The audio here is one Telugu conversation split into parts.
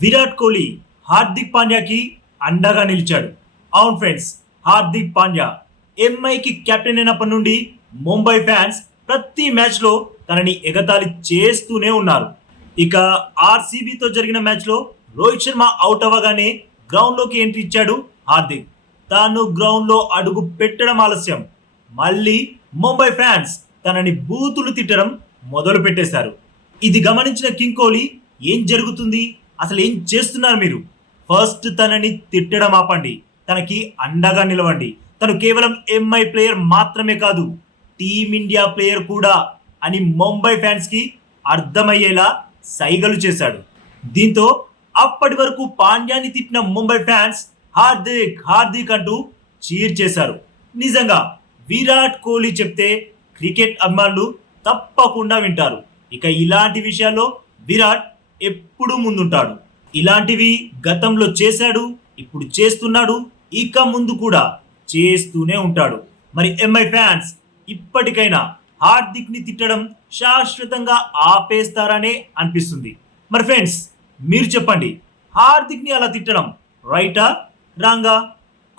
విరాట్ కోహ్లీ హార్దిక్ పాండ్యాకి అండగా నిలిచాడు. అవును ఫ్రెండ్స్ హార్దిక్ పాండ్యా ఎంఐకి కెప్టెన్ అయినప్పటి నుండి ముంబై ఫ్యాన్స్ ప్రతి మ్యాచ్లో తనని ఎగతాళి చేస్తూనే ఉన్నారు. ఇక ఆర్సీబీతో జరిగిన మ్యాచ్లో రోహిత్ శర్మ అవుట్ అవ్వగానే గ్రౌండ్లోకి ఎంట్రీ ఇచ్చాడు హార్దిక్. తాను గ్రౌండ్లో అడుగు పెట్టడం ఆలస్యం. మళ్ళీ ముంబై ఫ్యాన్స్ తనని బూతులు తిట్టడం మొదలు పెట్టేశారు ఇది గమనించిన కింగ్ కోహ్లీ ఏం జరుగుతుంది? అసలు ఏం చేస్తున్నారు మీరు? ఫస్ట్ తనని తిట్టడం ఆపండి. తనకి అండగా నిలవండి. తను కేవలం ఎంఐ ప్లేయర్ మాత్రమే కాదు టీమిండియా ప్లేయర్ కూడా అని ముంబై ఫ్యాన్స్కి అర్థమయ్యేలా సైగలు చేశాడు. దీంతో అప్పటి వరకు పాండ్యాన్ని తిట్టిన ముంబై ఫ్యాన్స్ హార్దిక్ హార్దిక్ అంటూ చీర్ చేశారు. నిజంగా విరాట్ కోహ్లీ చెప్తే క్రికెట్ అభిమానులు తప్పకుండా వింటారు. ఇక ఇలాంటి విషయాల్లో విరాట్ ఎప్పుడూ ముందుంటాడు. ఇలాంటివి గతంలో చేశాడు ఇప్పుడు చేస్తున్నాడు ఇక ముందు కూడా చేస్తూనే ఉంటాడు. మరి ఎంఐ ఫ్యాన్స్ ఇప్పటికైనా హార్దిక్ని తిట్టడం శాశ్వతంగా ఆపేస్తారనే అనిపిస్తుంది. మరి ఫ్రెండ్స్ మీరు చెప్పండి హార్దిక్ని అలా తిట్టడం రైటా రాంగా?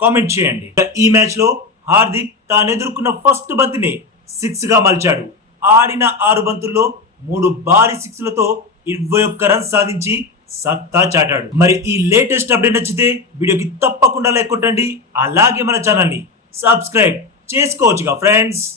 కామెంట్ చేయండి. ఈ మ్యాచ్లో హార్దిక్ తాను ఎదుర్కొన్న ఫస్ట్ బంతిని సిక్స్గా మలిచాడు. ఆడిన ఆరు బంతుల్లో మూడు భారీ సిక్స్లతో ఇరవై ఒక్క రన్స్ సాధించి సత్తా చాటాడు. మరి ఈ లేటెస్ట్ అప్డేట్ నచ్చితే వీడియోకి తప్పకుండా లైక్ కొట్టండి. అలాగే మన ఛానల్ని సబ్స్క్రైబ్ చేసుకోవచ్చుగా ఫ్రెండ్స్